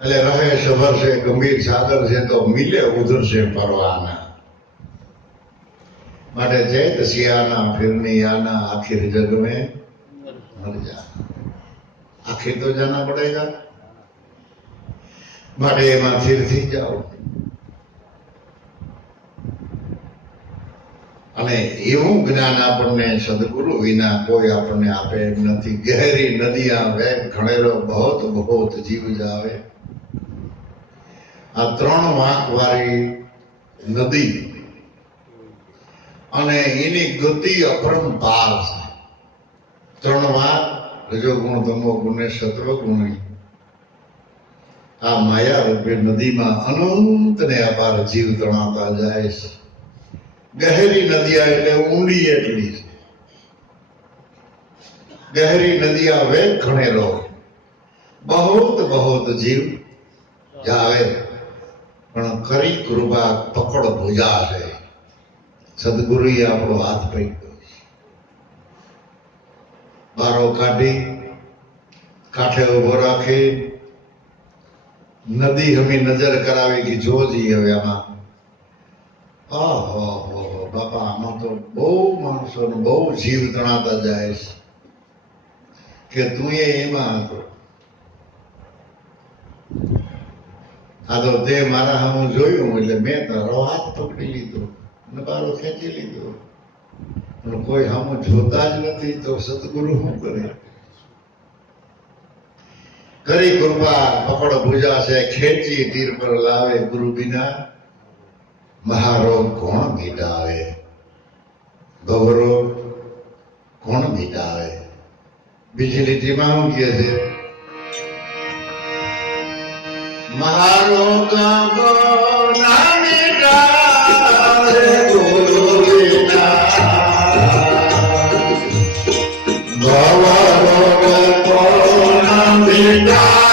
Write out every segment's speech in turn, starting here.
એટલે રહે સબર છે ગંભીર સાગર છે તો મિલે ઉધર છે પરવાના માટે જૈત સિયાના फिरनी आना आखिर जग में मर जाना आखिर तो जाना पड़ेगा માટે એમાં સ્થિર થઈ જાઓ અને એવું જ્ઞાન આપણને સદગુરુ વિના કોઈ આપણને આપે એમ નથી ગહેરી નદિયા વેગ ઘણેરો બહોત બહોત જીવ જાવે આ 3 વાંક વાળી નદી અને એની ગતિ અપરંપાર છે 3 વાંક રજોગુણ તમો ગુણ ને સત્વગુણ આ માયા રૂપે નદીમાં અનંત ને અપાર જીવ તણાતા જાય છે ગહેરી નદિયા એટલે ઊંડી એટલી છે ગહેરી નદિયા વેગ ઘણેલો બહોત બહોત જીવ જાવે પણ કરી કૃપા પકડ ભુજા છે સદગુરુએ આપણો હાથ પકડ્યો બારો કાઢી કાંઠે ઉભો રાખી નદી હમી નજર કરાવી કે જોજી હવે આમાં બાપા આમાં તો બહુ માણસો બહુ જીવ તણાતા જાય છે કે તું એમાં હતો આ તો તે મારા સામું જોયું એટલે મેં તારો હાથ પકડી લીધો અને બારો ખેંચી લીધો પણ કોઈ સામું જોતા જ નથી તો સદગુરુ શું કરે કરી કૃપા પકડ ભુજા છે ખેંચી તીર પર લાવે ગુરુ બિના મહારોગ કોણ મિટાવે ભવરોગ કોણ મિટાવે બીજી લીટીમાં શું કહે છે મહારોગ કોણ મિટાવે ગુરુ બિના ભવરોગ કોણ મિટાવે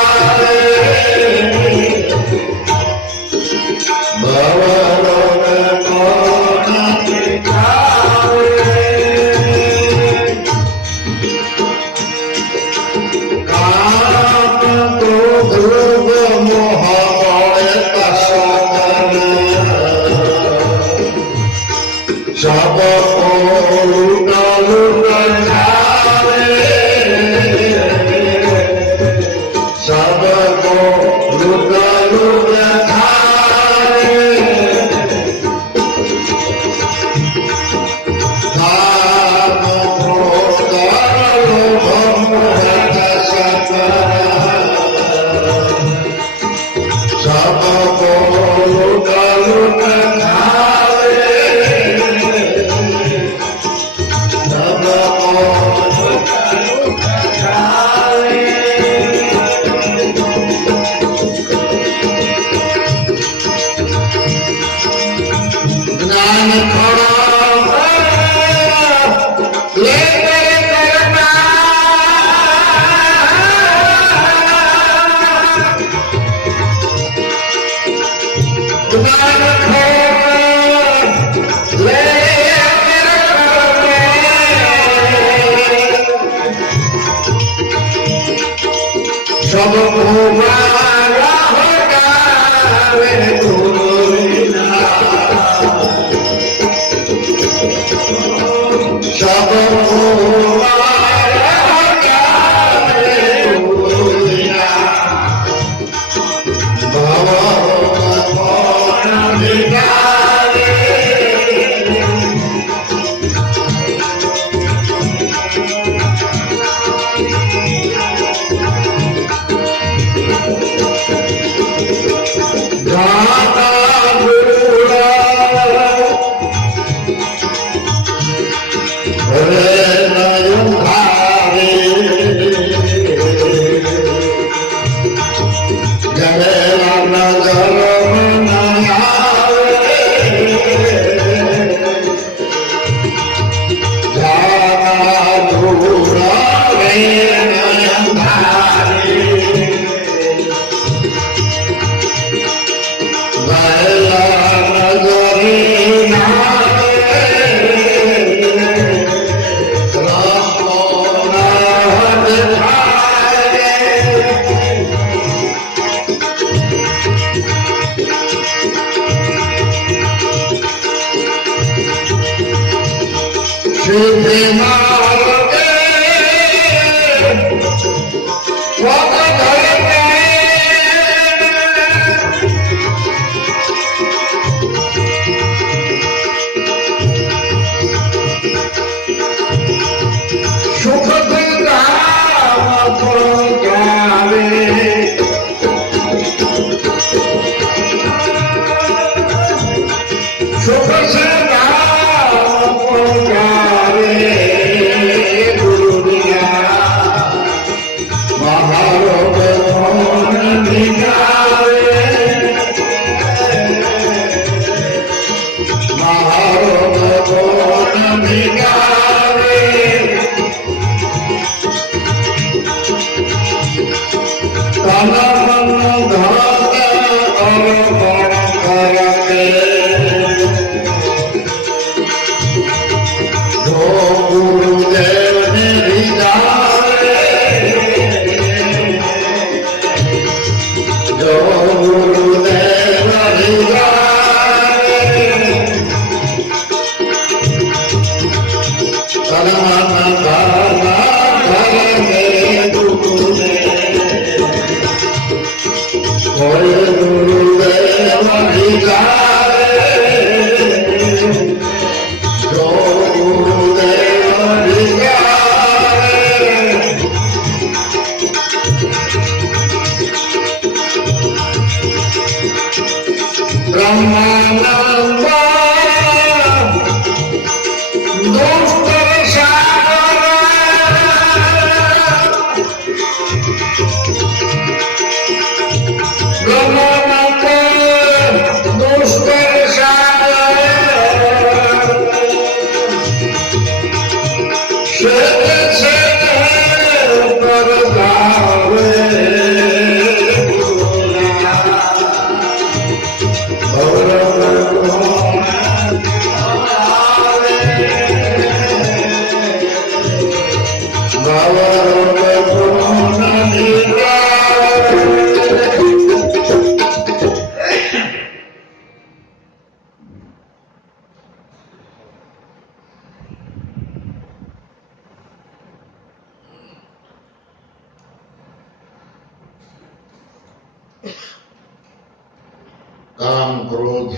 કામ ક્રોધ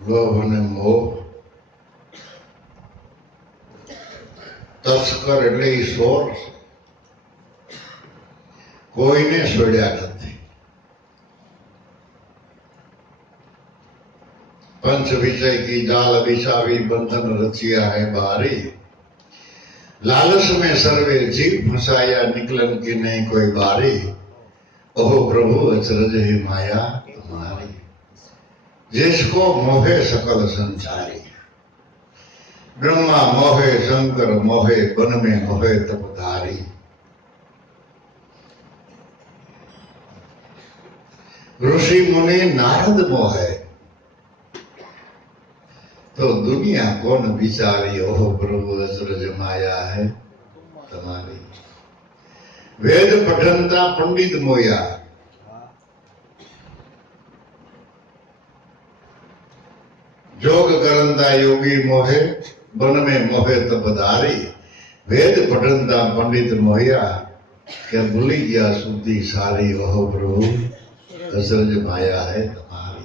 લોભ અને મોહ તસ્કર એટલે ઈશ્વર કોઈને છોડ્યા નથી. पंच विषय की जाल बिछावी बंधन रचिया है बारी, लालच में सर्वे जीव फंसाया निकलन की नहीं कोई बारी, ओहो प्रभु अचरज है माया तुम्हारी, जिसको मोहे सकल संसारी। ब्रह्मा मोहे शंकर मोहे वन में मोहे तपधारी, ऋषि मुनि नारद मोहे तो दुनिया कौन विचारी, ओहो प्रभु अचरज माया है तुम्हारी। वेद पठनता पंडित मोया, जोग करंता योगी मोहे वन में मोहे तपधारी। वेद पठनता पंडित मोया क्या भूली गया शुद्धि सारी, ओहो प्रभु अचरज माया है तुम्हारी।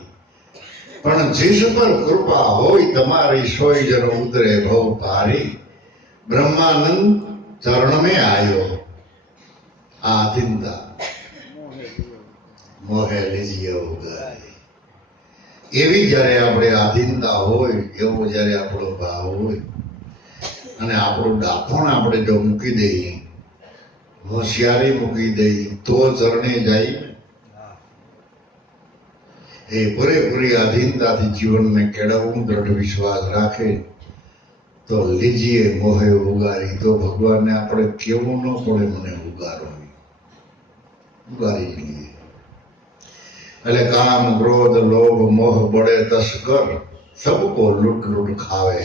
पण जिस पर कृपा होई तमारी सोई जन उतरे भव पारी। ब्रह्मानंद चरण में आयो आधीनता मोहे लीजिए उगारी। एवी जયારે આપણે આધીનતા હોય, એવો જયારે આપણો ભાવ હોય અને આપણું ડાપણ આપણે જો મૂકી દઈએ, હોશિયારી મૂકી દઈએ તો ચરણે જાય। એ પૂરેપૂરી આધીનતાથી જીવનને કેળવવું, દ્રઢ વિશ્વાસ રાખે તો લીજીએ મોહે ઉગારી। તો ભગવાનને આપણે કેવું ન પડે મને ઉગારો, ઉગારી લઈએ। એટલે કામ ક્રોધ લોભ મોહ બળે તસ્કર, સબકો લૂંટ લૂંટ ખાવે,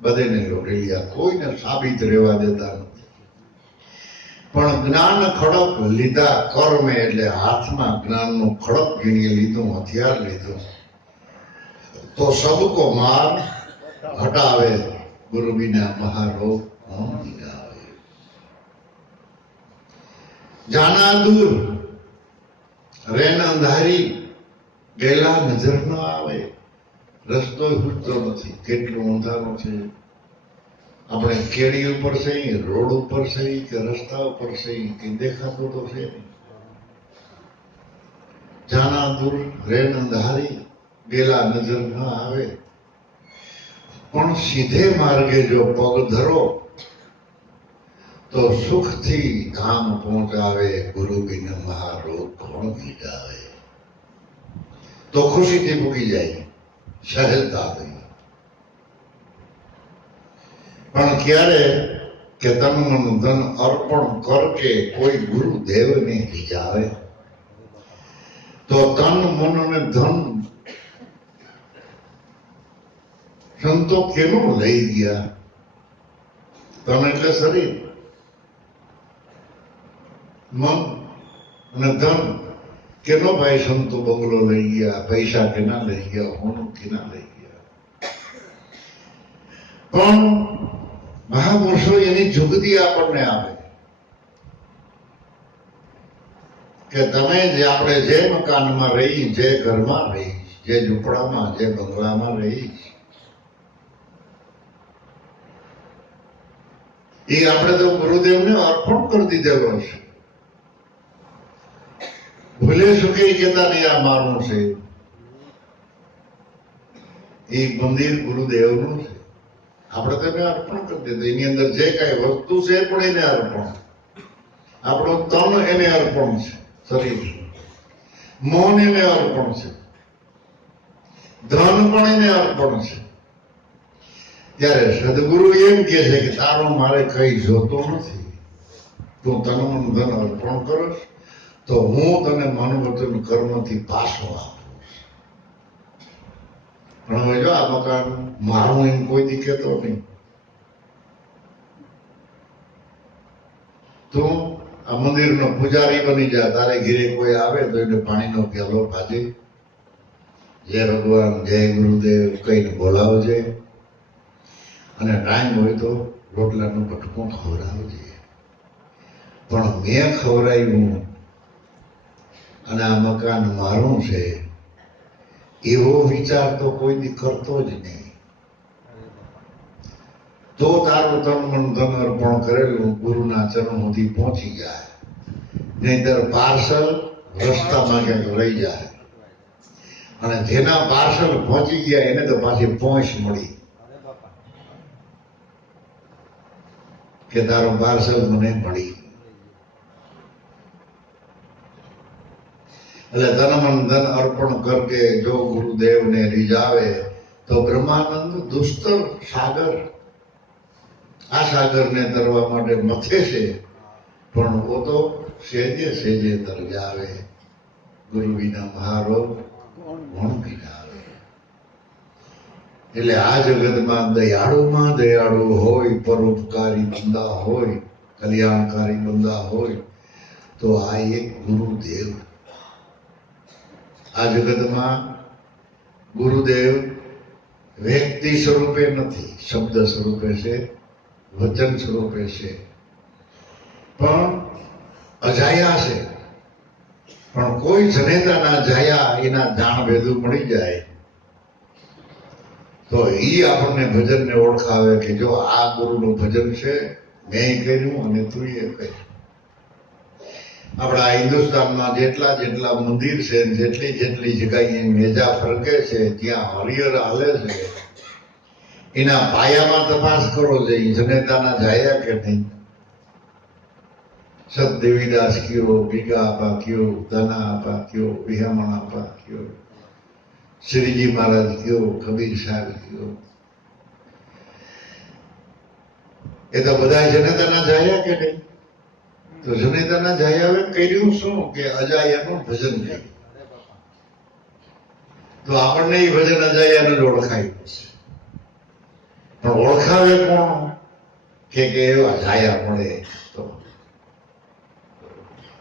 બધેને લૂંટી લ્યા, કોઈને સાબિત રહેવા દેતા નથી। પણ જ્ઞાન ખડક લીધા કર્મે, એટલે હાથમાં જ્ઞાનનું ખડક ઝીણી લીધું, હથિયાર લીધું, તો સબકો માર હટાવે ગુરુ વિના મહારોગ કોણ દિગાવે. જાના દૂર રેન અંધારી ગયેલા નજર ન આવે. રસ્તો ખૂટતો નથી, કેટલું અંધારું છે. આપણે કેડી ઉપર સહી, રોડ ઉપર સહી કે રસ્તા ઉપર સહી કે દેખાતું તો છે નહીં. જાના દૂર રેન અંધારી ગયેલા નજર ન આવે, પણ સીધે માર્ગે જો પગ ધરો તો સુખથી ધામ પહોંચાવે. ગુરુ બિન મહારોગ કોણ ભીડાવે. તો ખુશીથી મૂકી જાય, સહેલતાથી. પણ ક્યારે કે તન મન ધન અર્પણ કર કે કોઈ ગુરુદેવને રીઝાવે. તો તન મન અને ધન સંતો કેનું લઈ ગયા? તન એટલે શરીર, મન અને ધન કેનો ભાઈ સંતો બંગલો લઈ ગયા, પૈસા કેના લઈ ગયા, હોનું કેના લઈ ગયા. પણ મહાપુરુષો એની જુગતી આપણને આપે કે તમે જે આપણે જે મકાનમાં રહી, જે ઘરમાં રહી, જે ઝૂંપડામાં, જે બંગલામાં રહી, એ આપણે તો ગુરુદેવને અર્પણ કરી દીધેલો છે. ભૂલે સુકે કેતા નહીં આ મારું છે. એ મંદિર ગુરુદેવનું છે, આપણે તેને અર્પણ કરી દીધું. એની અંદર જે કઈ વસ્તુ છે પણ એને અર્પણ. આપણું તન એને અર્પણ છે, શરીર. મન એને અર્પણ છે, ધન પણ એને અર્પણ છે. ત્યારે સદગુરુ એમ કે છે કે તારો મારે કઈ જોતો નથી, તું તન મન ધન અર્પણ કરસ તો હું તને મન વચન કર્મથી પાછો આપું. પણ હવે જો આ મકાન મારું એમ કોઈ દી કહેતો નહીં. તું આ મંદિરનો પૂજારી બની જા, તારે ઘરે કોઈ આવે તો એને પાણીનો પ્યાલો ભાજે, જય ભગવાન, જય ગુરુદેવ કહીને બોલાવજે, અને ટાઈમ હોય તો રોટલાનું ભટકું ખવડાવજે. પણ મેં ખવડાવ્યું અને આ મકાન મારું છે એવો વિચાર તો કોઈ દી કરતો જ નહીં. તો તારું તન મન ધન અર્પણ કરેલું ગુરુના ચરણ સુધી પહોંચી જાય. નહીંતર પાર્સલ રસ્તામાં ક્યાંક રહી જાય, અને જેના પાર્સલ પહોંચી ગયા એને તો પાછી પહોંચ મળી કે તારો પાર્સલ મને મળી. એટલે તન મન ધન અર્પણ કરકે જો ગુરુદેવને રીઝાવે તો બ્રહ્માનંદ દુસ્તર સાગર, આ સાગરને તરવા માટે મથે છે, પણ ઓ તો સેજે સેજે તરજાવે. ગુરુ વિના મહારોગ કોણ ભીડાવે. એટલે આ જગતમાં દયાળુમાં દયાળુ હોય, પરોપકારી બંદા હોય, કલ્યાણકારી બંદા હોય તો આ એક ગુરુદેવ. આ જગતમાં ગુરુદેવ વ્યક્તિ સ્વરૂપે નથી, શબ્દ સ્વરૂપે છે, વચન સ્વરૂપે છે, પણ અજાયા છે. પણ કોઈ જનેતાના જાયા એના જાણ ભેદું મળી જાય તો એ આપણને ભજનને ઓળખાવે કે જો આ ગુરુનું ભજન છે, મેં કર્યું અને તું એ કર્યું. આપણા હિન્દુસ્તાનમાં જેટલા જેટલા મંદિર છે, જેટલી જેટલી જગ્યાએ મેજા ફરકે છે, ત્યાં હરિહર હાલે છે, એના પાયામાં તપાસ કરો છે જનેતાના જાયા કે નહીં. સતદેવીદાસ કયો, ભીગા આપા કયો, ધના આપા કયો, વિહામણ આપા કયો, શ્રીજી મહારાજ કયો, કબીર સાહેબ કયો, એ તો બધા જનેતાના જાયા કે નહીં. તો જનેતાના જાયાએ કર્યું શું કે અજાયાનું ભજન કર્યું. તો આપણને એ ભજન અજાયાનું જ ઓળખાય. પણ ઓળખાવે કોણ કે એવા જાયા મળે. તો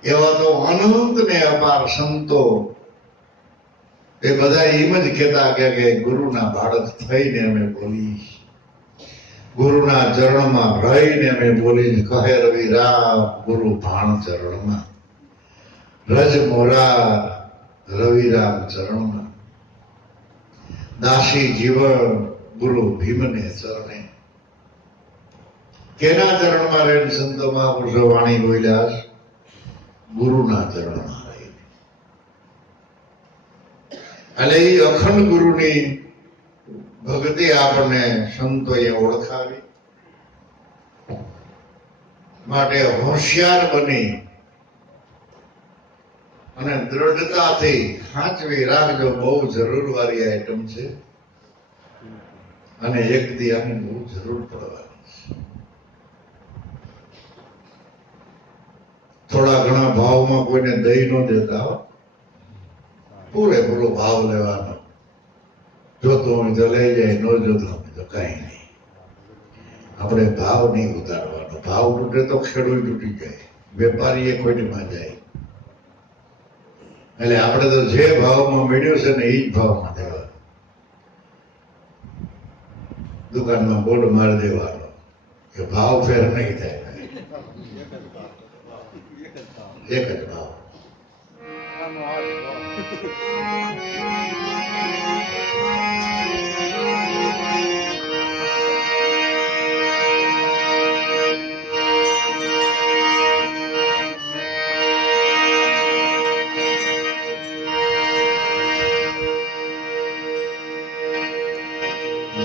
એવા તો અનંત ને અપાર સંતો એ બધા એમ જ કહેતા કે ગુરુના બાળક થઈને અમે બોલી. ગુરુના ચરણમાં રહીને મેં બોલીને કહે રવિ રામ ગુરુ ભાણ ચરણમાં રજ મોરા રવિ રામ ચરણમાં દાસી જીવન ગુરુ ભીમને ચરણે કેના ચરણમાં રહીને સંતો મહાપુરુષો વાણી બોલ્યા ગુરુના ચરણમાં રહીને એટલે એ અખંડ ગુરુની ભક્તિ આપણને સંતોએ ઓળખાવી માટે હોશિયાર બની અને દ્રઢતાથી સાચવી રાખજો. બહુ જરૂર વાળી આઈટમ છે અને એક દી આની બહુ જરૂર પડવાની છે. થોડા ઘણા ભાવમાં કોઈને દઈ ન દેતા હો, પૂરેપૂરો ભાવ લેવાનો. જોતો હોય તો લઈ જાય, ન જોતો હોય તો કઈ નહીં. આપણે ભાવ નહીં ઉતારવાનો. ભાવ તૂટે તો ખેડૂત તૂટી જાય, વેપારી એ ખોટમાં જાય. એટલે આપણે તો જે ભાવમાં મળ્યું છે ને એ જ ભાવમાં દેવાનો. દુકાનમાં બોર્ડ મારી દેવાનો કે ભાવ ફેર નહીં થાય, એક જ ભાવ.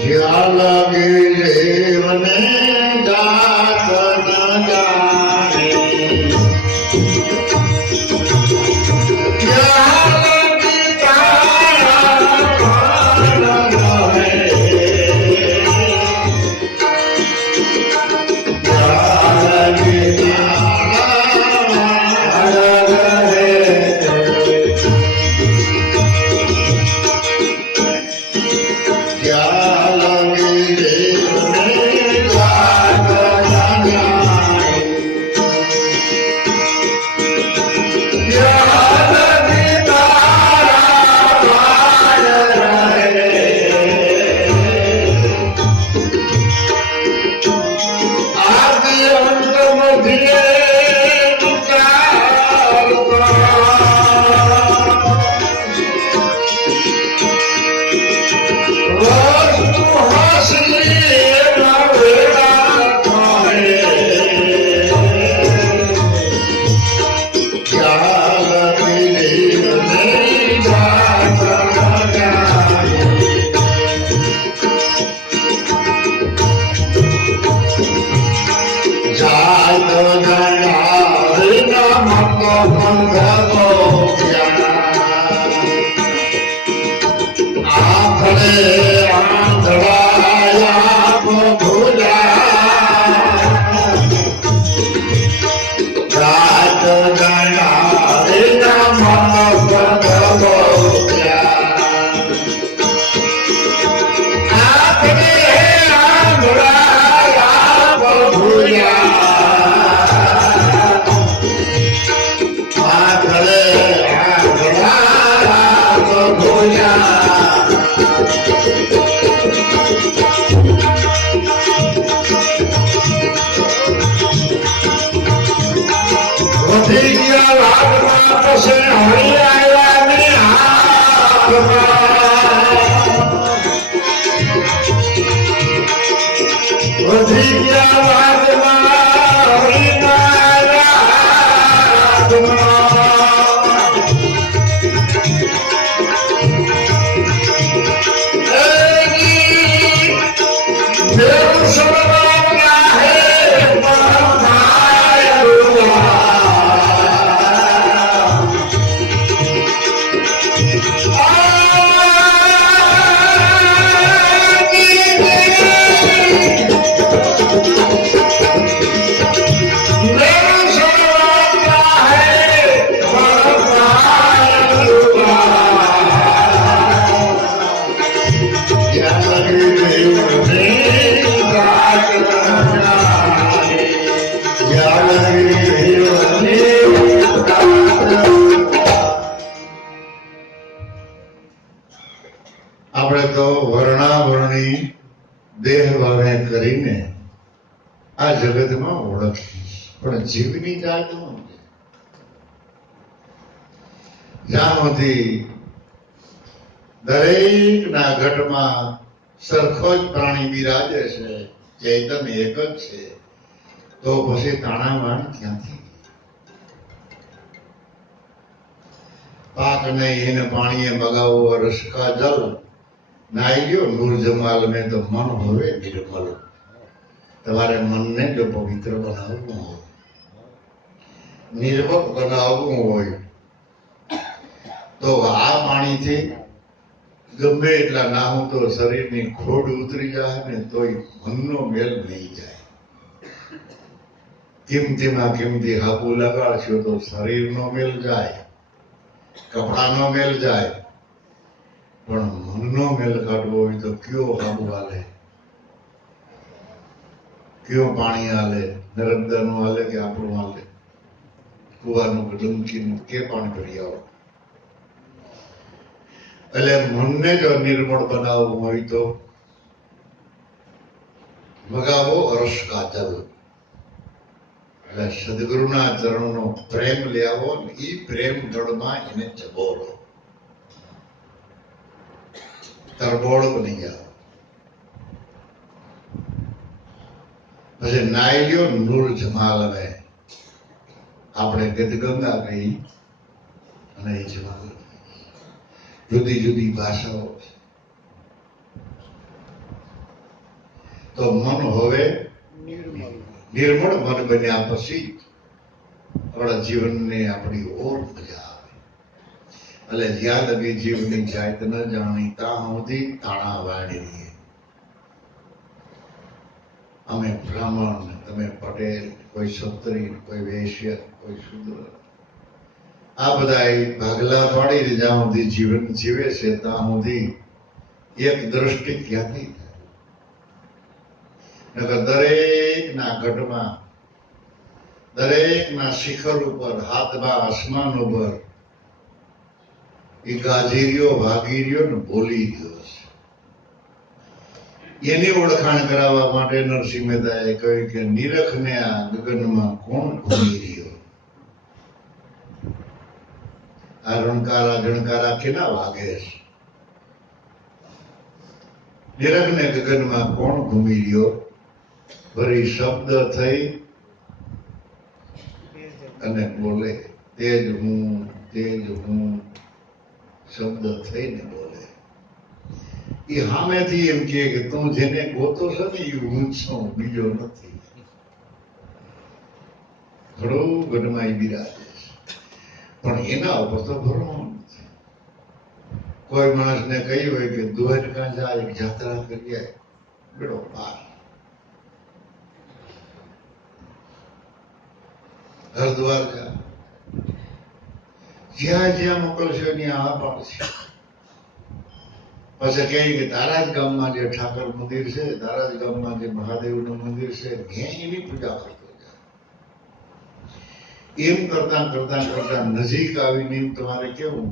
જ્યાં લાગે મને જાત ન જાણે, જ્યાં લાગે તારા ભાન રહે, જ્યાં લાગે તારા ભાન રહે. આપણે તો વર્ણાવરણી દેહ ભાવે કરીને જગતમાં ઓળખીશ, પણ જીવની જાત ન જ્યાં સુધી દરેકના ઘટમાં સરખો જ પ્રાણી બિરાજે છે, ચૈતન એક જ છે, તો પછી તાણાવાણ ક્યાંથી? પાક નહીં એને પાણીએ મગાવો રસ કા જલ, નાઈ લ્યો નૂર જમાલ મેં તો મન હોવે નિર્મલ. તમારે મનને જો પવિત્ર બનાવવું હોય, નિર્મળ બનાવવું હોય, તો આ પાણીથી ગમે એટલા નાહું તો શરીરની ખોડ ઉતરી જાય ને તોય મનનો મેલ નહીં જાય. કિંમતીમાં કિંમતી હાબુ લગાડશો તો શરીરનો મેલ જાય, કપડાનો મેલ જાય, પણ મનનો મેલ કાઢવો હોય તો કયો હાબુ હાલે, કયો પાણી હાલે? નર્મદાનું હાલે કે આપણું હાલે? કુવાનું કે ડંકીનું કે પાણી ભરી આવો? એટલે મનને જો નિર્મળ બનાવવું હોય તો મગાવો રસ કા જલ. એટલે સદગુરુના ચરણનો પ્રેમ લઈ આવો ને એ પ્રેમ જળમાં એને ચબોળો, તરબોળ બની જાઓ. પછી નાઈ લ્યો નૂર જમાલ મેં. આપણે ગદગંગા કહી અને એ જમાલ, જુદી જુદી ભાષાઓ. તો મન હવે નિર્મળ મન બન્યા પછી આપણા જીવનને આપણી ઓર મજા આવે. એટલે જ્યાં લગી જીવની જાત ન જાણી ત્યાં સુધી તાણા વાળી રહીએ. અમે બ્રાહ્મણ, તમે પટેલ, કોઈ ક્ષત્રિય, કોઈ વૈશ્ય, કોઈ શૂદ્ર, આ બધા ભાગલા પાડી જ્યાં સુધી જીવન જીવે છે ત્યાં સુધી એક દ્રષ્ટિ ક્યાંથી થાય? દરેકના ઘટમાં, દરેકના શિખર ઉપર, હાથમાં આસમાન ઉપર એ ગાજી રહ્યો, ભાગી રહ્યો ને બોલી રહ્યો છે. એની ઓળખાણ કરાવવા માટે નરસિંહ મહેતાએ કહ્યું કે નિરખને આ ગગનમાં કોણ ઘૂમી રહ્યો? આ રણકારા જણકારા કેના વાગે છે? નિરખને ગગનમાં કોણ ઘૂમી રહ્યો? ભરી શબ્દ થઈ અને બોલે, તેજ હું, તેજ હું, શબ્દ થઈને બોલે. એ સામેથી એમ કે તું જેને ગોતો છે ને એ હું છું, બીજો નથી. ઘણું ઘટમાં એ બિરાજે છે, પણ એના ઉપર તો ભરવાનું નથી. કોઈ માણસને કહ્યું હોય કે દ્વારકા જાય, જાત્રા કરી આય, બેડો પાર. હરદ્વાર જા, જ્યાં જ્યાં મોકલશો ત્યાં આ પાડશે. પછી કહે કે તારા જ ગામમાં જે ઠાકર મંદિર છે, તારા જ ગામમાં જે મહાદેવનું મંદિર છે, મેં એની પૂજા કરતો જા. એમ કરતા કરતા કરતા નજીક આવીને તમારે કેવું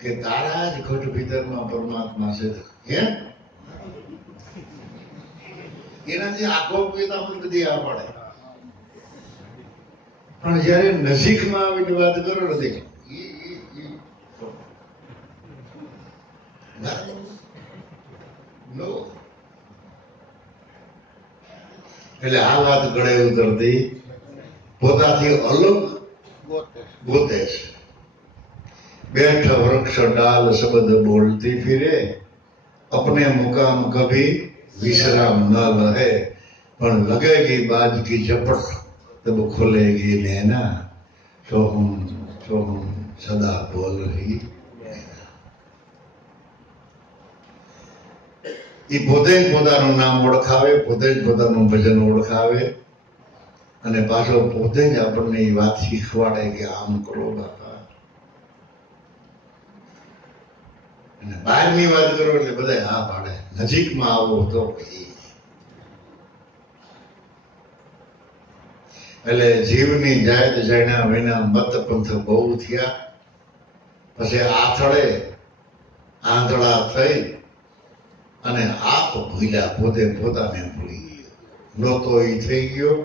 કે તારા જ ઘટ ભીતરમાં પરમાત્મા છે. હે એનાથી આખો કહેતા મને બધી આ પાડે. પણ જયારે નજીકમાં આવીને વાત કરો નથી, એટલે આ વાત ગળે ઉતરતી પોતાથી અલગ ગોતે છે. બેઠ વૃક્ષ ડાલ શબ્દ બોલતી ફિરે, अपने मुकाम कभी विश्राम न लहे, પણ लगेगी बाज की झपट तब खुलेगी नैना, तो हम सदा बोल रही. એ પોતે જ પોતાનું નામ ઓળખાવે, પોતે જ પોતાનું ભજન ઓળખાવે અને પાછો પોતે જ આપણને એ વાત શીખવાડે કે આમ કરો બાપા. અને બહારની વાત કરો એટલે બધા હા પાડે, નજીકમાં આવો તો એટલે જીવની જાત જાણ્યા વિના મત પંથ બહુ થયા. પછી આથળે આંધળા થઈ અને આપ ભૂલ્યા, પોતે પોતાને ભૂલી ગયો. નહોતો એ થઈ ગયો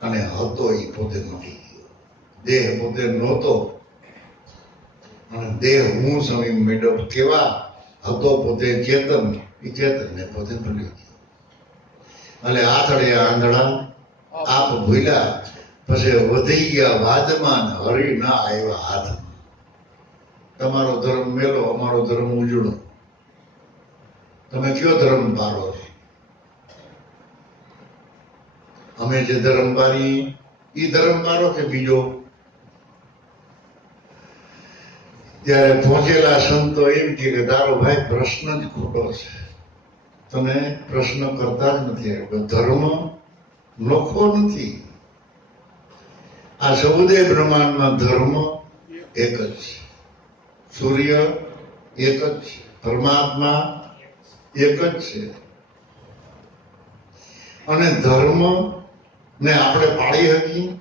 અને હતો એ પોતે મટી ગયો. દેહ પોતે નહોતો અને દેહ હું સમય મેળવ કેવા હતો પોતે ચેતન, એ ચેતનને પોતે ભૂલી ગયો. અને આથડ્યા આંધળા આપ ભૂલ્યા, પછી વધી ગયા વાદમાં હરી ના આવ્યા હાથમાં. તમારો ધર્મ મેલો, અમારો ધર્મ ઉજળો. તમે કયો ધર્મ પારો છો? અમે જે ધર્મ પારી એ ધર્મ પારો કે બીજો? ત્યારે પહોંચેલા સંતો એમ કે તારો ભાઈ પ્રશ્ન જ ખોટો છે, તમે પ્રશ્ન કરતા જ નથી. ધર્મ નોખો નથી. આ સમુદાય બ્રહ્માંડમાં ધર્મ એક જ છે, સૂર્ય એક જ છે, પરમાત્મા એક જ છે. અને ધર્મ ને આપણે પાળી શકીએ?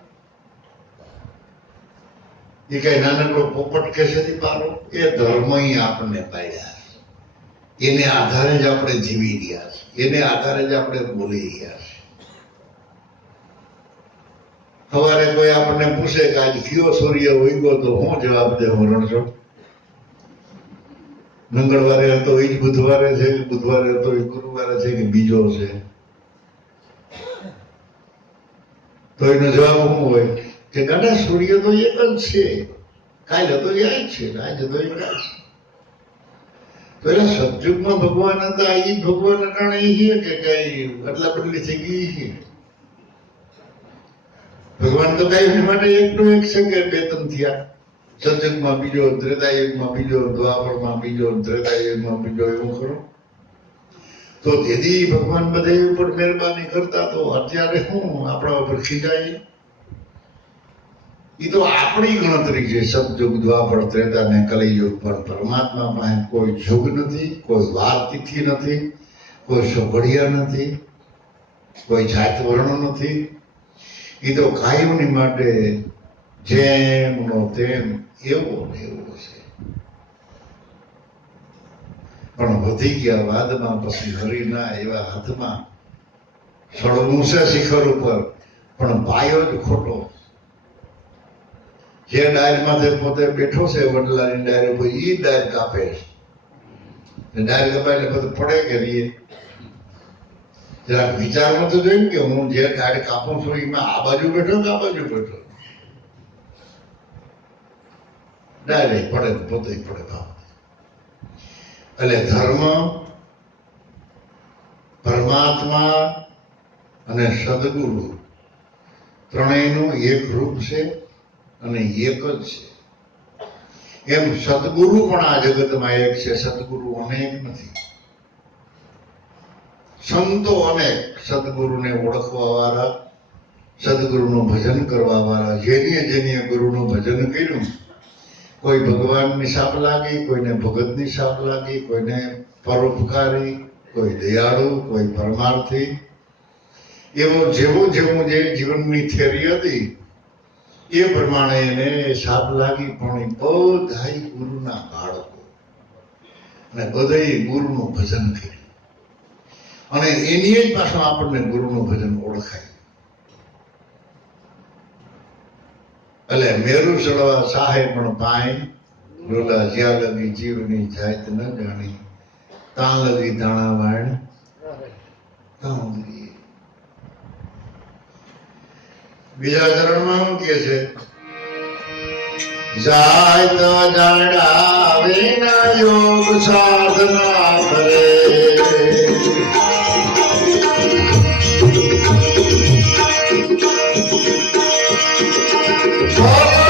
એ કઈ નાનકડો પોપટ કેસેથી પાડો? એ ધર્મ આપણને પાડ્યા, એને આધારે જ આપણે જીવી રહ્યા છે, એને આધારે જ આપણે બોલી રહ્યા છે. સવારે કોઈ આપણને પૂછે કે આજ કયો સૂર્ય ઉગ્યો, તો હું જવાબ દે? રણછો મંગળવારે હતો એ જ બુધવારે છે, બુધવારે હતો એ ગુરુવારે છે, કે બીજો છે? તો એનો જવાબ શું હોય કે દાદા સૂર્ય તો એક જ છે, કાલ હતો એ જ છે, આજ હતો એ કાલ છે. તો એટલે સતયુગમાં ભગવાન હતા એ ભગવાન અટાણે એ છે કે કઈ અદલા બદલી થઈ ગઈ છે? ભગવાન તો કઈ માટે એકનો એક છે કે બે ત્રણ થયા? સતયુગમાં બીજો, ત્રેતાયુગમાં બીજો, દ્વાપરમાં બીજો, ત્રેતાયુગમાં બીજો, એવું ખરો? તો તેથી ભગવાન બધા ઉપર મહેરબાની કરતા, તો અત્યારે શું આપણા ઉપર ખીજાય? એ તો આપણી ગણતરી છે. સતયુગ, દ્વાપર, ત્રેતા ને કલિયુગ. પણ પરમાત્મા પાસે કોઈ યુગ નથી, કોઈ વાર તિથિ નથી, કોઈ સોઘડિયા નથી, કોઈ જાત વર્ણ નથી. એ તો કાયમની માટે જેમનો તેમ એવો ને એવો છે. પણ વધી ગયા વાદમાં પછી હરિના એવા હાથમાં. સળવું છે શિખર ઉપર, પણ પાયો જ ખોટો. જે ડાયર માથે પોતે બેઠો છે વડલાની ડાયર ઉપર, એ ડાયર કાપે છે. ડાયર કપાય એટલે બધું પડે કે રહીએ? જરાક વિચારમાં તો જોયું કે હું જે ડાયર કાપું છું એમાં આ બાજુ બેઠો કે આ બાજુ બેઠો? ડાયરેક્ટ પડે, પોતે પડે ભાવ. એટલે ધર્મ, પરમાત્મા અને સદગુરુ ત્રણેયનું એક રૂપ છે અને એક જ છે. એમ સદગુરુ પણ આ જગતમાં એક છે, સદગુરુ અનેક નથી. સંતો અનેક, સદગુરુને ઓળખવા વાળા, સદગુરુનું ભજન કરવા વાળા. જેને ગુરુનું ભજન કર્યું, કોઈ ભગવાનની સાપ લાગી, કોઈને ભગતની સાપ લાગી, કોઈને પરોપકારી, કોઈ દયાળુ, કોઈ પરમાર્થી. એવું જેવું જે જીવનની થિયરી હતી એ પ્રમાણે એને સાપ લાગી. પણ એ બધા ગુરુના બાળકો અને બધા ગુરુનું ભજન કર્યું, અને એની જ પાછું આપણને ગુરુનું ભજન ઓળખાય. એટલે મેરુ ચડવા સાહે પણ પાય, ડોલા જ્યાં લગી જીવની જાત ન જાણી, ત્યાં લગી દાણા વાણ ત્યાં ઉતરીએ. બીજા ચરણમાં શું કે છે? જાય તો જણાવે ના યોગ સાધના કરે, Oh,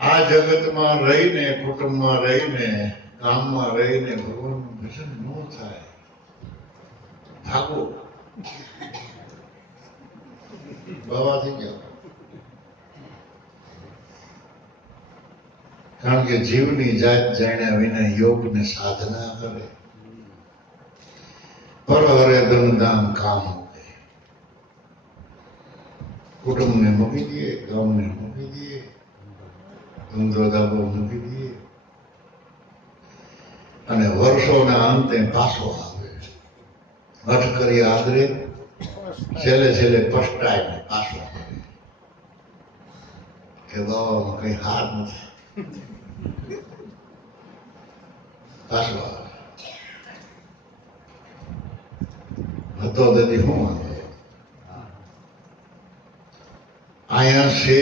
આ જગતમાં રહીને, કુટુંબમાં રહીને, કામમાં રહીને ભગવાનનું ભજન ન થાય, ભાગો, બાબા થઈ જાઓ. કારણ કે જીવની જાત જાણ્યા વિના યોગ ને સાધના કરે. પર હરે ધન દાન કામ હોય. કુટુંબને મૂકી દઈએ, ગામને મૂકી દઈએ, ધંધો ધાબો મૂકી દઈએ અને વર્ષોના અંતે પાછો આવે. હઠ કરી આદરે, છેલ્લે છેલ્લે પસ્તાય ને પાછો આવે કે બાવામાં કઈ હાર નથી, પાછો આવે. હતો તેથી શું વાંધો? અહીંયા છે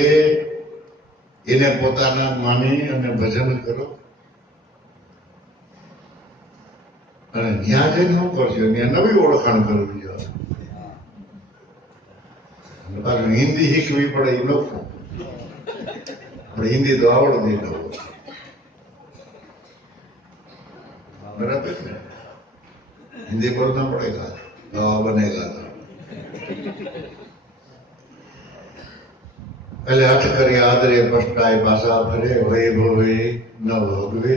એને પોતાના માની અને ભજન કરો. અને ત્યાં જઈને શું કરશો? ત્યાં નવી ઓળખાણ કરવી જોઈએ. પાછું હિન્દી શીખવી પડે એ લોકો, પણ હિન્દી તો આવડતી ન હોય. બરાબર ને? હિન્દી બોલના પડેગા, દવા બનેગા તો. એટલે હઠ કરી આદરે, પસ્તાય પાછા ફરે, વૈભવે ન ભોગવે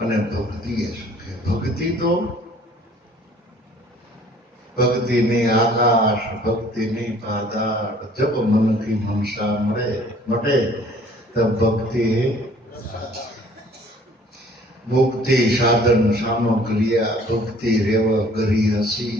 અને ભક્તિ એ સુખે. ભક્તિ તો ભક્તિની આકાશ, ભક્તિની પાતાળ, જબ મન કી મનસા મટે તબ ભક્તિ હે મુક્તિ સાધન સાનો ક્રિયા, ભક્તિ રેવ ગરી હસી.